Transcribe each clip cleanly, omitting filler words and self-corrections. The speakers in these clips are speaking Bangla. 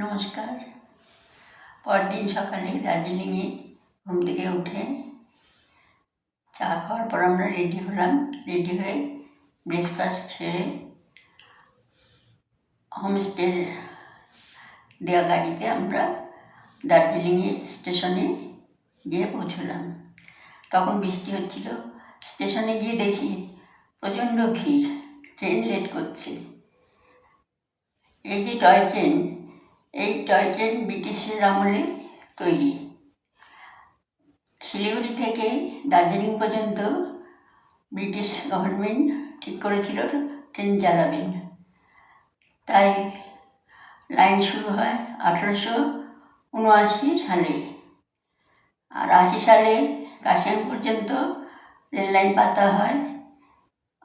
নমস্কার। পরদিন সকালে দার্জিলিংয়ে ঘুম থেকে উঠে চা খাওয়ার পর আমরা রেডি হলাম। রেডি হয়ে ব্রেকফাস্ট সেরে হোমস্টের দেওয়া গাড়িতে আমরা দার্জিলিংয়ে স্টেশনে গিয়ে পৌঁছলাম। তখন বৃষ্টি হচ্ছিল। স্টেশনে গিয়ে দেখি প্রচণ্ড ভিড়, ট্রেন লেট করছে। এই যে টয় ট্রেন, এই টয় ট্রেন ব্রিটিশের আমলে তৈরি। শিলিগুড়ি থেকে দার্জিলিং পর্যন্ত ব্রিটিশ গভর্নমেন্ট ঠিক করেছিল ট্রেন চালাবেন। তাই লাইন শুরু হয় 1879 সালে, আর 80 সালে কার্শিয়াং পর্যন্ত রেল লাইন পাতা হয়।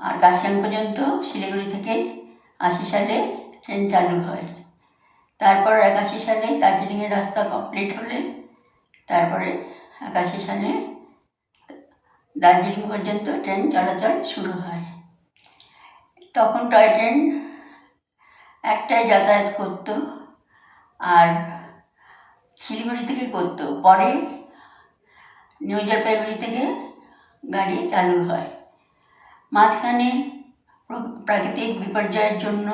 আর কার্শিয়াং পর্যন্ত শিলিগুড়ি থেকে 80 সালে ট্রেন চালু হয়। তারপর 81 সালে দার্জিলিংয়ের রাস্তা কমপ্লিট হলে তারপরে 81 সালে দার্জিলিং পর্যন্ত ট্রেন চলাচল শুরু হয়। তখন টয় ট্রেন একটাই যাতায়াত করত, আর শিলিগুড়ি থেকে করত। পরে নিউ জলপাইগুড়ি থেকে গাড়ি চালু হয়। মাঝখানে প্রাকৃতিক বিপর্যয়ের জন্য,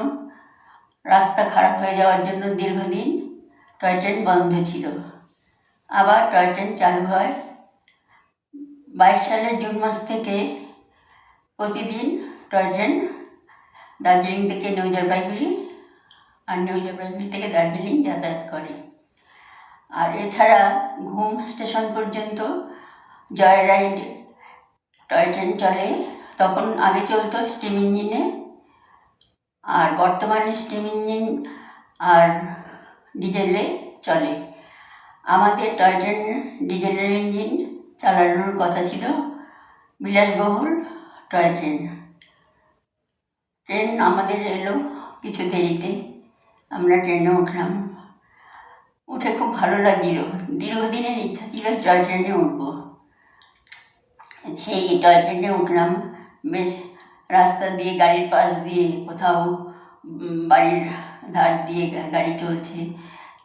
রাস্তা খারাপ হয়ে যাওয়ার জন্য দীর্ঘদিন টয় ট্রেন বন্ধ ছিল। আবার টয় ট্রেন চালু হয় 22 সালের জুন মাস থেকে। প্রতিদিন টয় ট্রেন দার্জিলিং থেকে নিউ জলপাইগুড়ি আর নিউ জলপাইগুড়ি থেকে দার্জিলিং যাতায়াত করে। আর এছাড়া ঘুম স্টেশন পর্যন্ত জয় রাইড টয় ট্রেন চলে। তখন আগে চলতো স্টিম ইঞ্জিনে, আর বর্তমানে স্টিম ইঞ্জিন আর ডিজেলে চলে। আমাদের টয় ট্রেন ডিজেলের ইঞ্জিন চালানোর কথা ছিল। বিলাসবহুল টয় ট্রেন। ট্রেন আমাদের এলো কিছু দেরিতে। আমরা ট্রেনে উঠলাম। উঠে খুব ভালো লাগছিল। দীর্ঘদিনের ইচ্ছা ছিল টয় ট্রেনে উঠব। সেই টয় ট্রেনে উঠলাম। বেশ রাস্তা দিয়ে, গাড়ির পাশ দিয়ে, কোথাও বাড়ির ধার দিয়ে গাড়ি চলছে।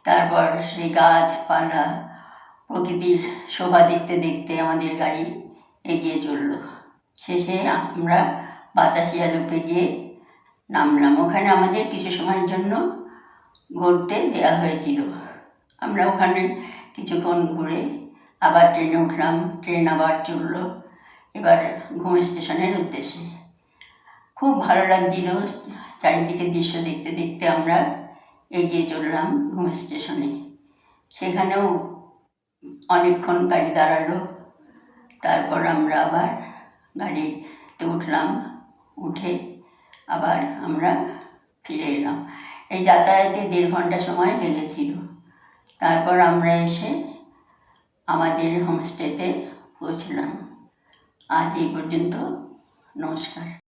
তারপর সেই গাছপালা, প্রকৃতির শোভা দেখতে দেখতে আমাদের গাড়ি এগিয়ে চলল। শেষে আমরা বাতাসিয়া লুপে গিয়ে নামলাম। ওখানে আমাদের কিছু সময়ের জন্য ঘুরতে দেওয়া হয়েছিল। আমরা ওখানে কিছুক্ষণ ঘুরে আবার ট্রেনে উঠলাম। ট্রেন আবার চলল এবার ঘুম স্টেশনের উদ্দেশ্যে। খুব ভালো লাগছিল। চারিদিকে দৃশ্য দেখতে দেখতে আমরা এগিয়ে চললাম ঘুম স্টেশনে। সেখানেও অনেকক্ষণ গাড়ি দাঁড়ালো। তারপর আমরা আবার গাড়িতে উঠলাম। উঠে আবার আমরা ফিরে এলাম। এই যাতায়াতে 1.5 ঘন্টা সময় লেগেছিল। তারপর আমরা এসে আমাদের হোমস্টেতে পৌঁছলাম। আজ এই পর্যন্ত। নমস্কার।